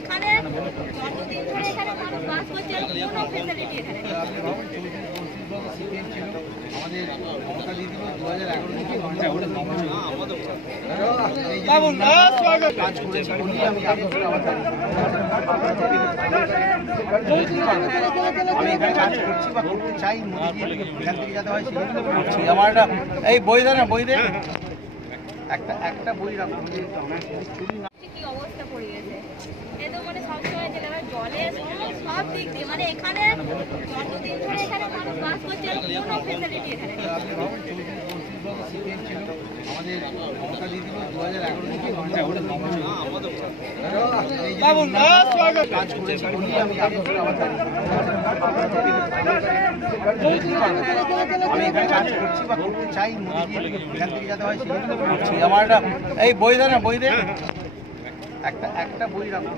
এখানে যতদিন ধরে এখানে মানুষ বাস করছে কোনো ফ্যাসিলিটি এখানে নেই। আমাদের মমতা দিদি 2011 থেকে কাজ করেছি বলি আমি আমি এখানে কাজ করছি বা করতে চাই, মোদীজি এখান থেকে যাতে হয় সেটা করছি। আমার একটা এই বই দেন না, বই দেন একটা বই রাখুন। কি অবস্থা পড়ে গেছে এ তো মানে সবসময় জেলার জলে সব দিক দিয়ে মানে এখানে যতদিন ধরে এখানে মানুষ বাস করছে কোনো ফ্যাসিলিটি এখানে নেই। আমাদের মমতা দিদি 2011 থেকে কাজ করেছি বলি আমি এখানে কাজ করছি বা করতে চাই, মোদীজি এখান থেকে যাতে হয় সেটা করছি। আমার একটা এই বই দেন না, বই দেন একটা বই রাখুন।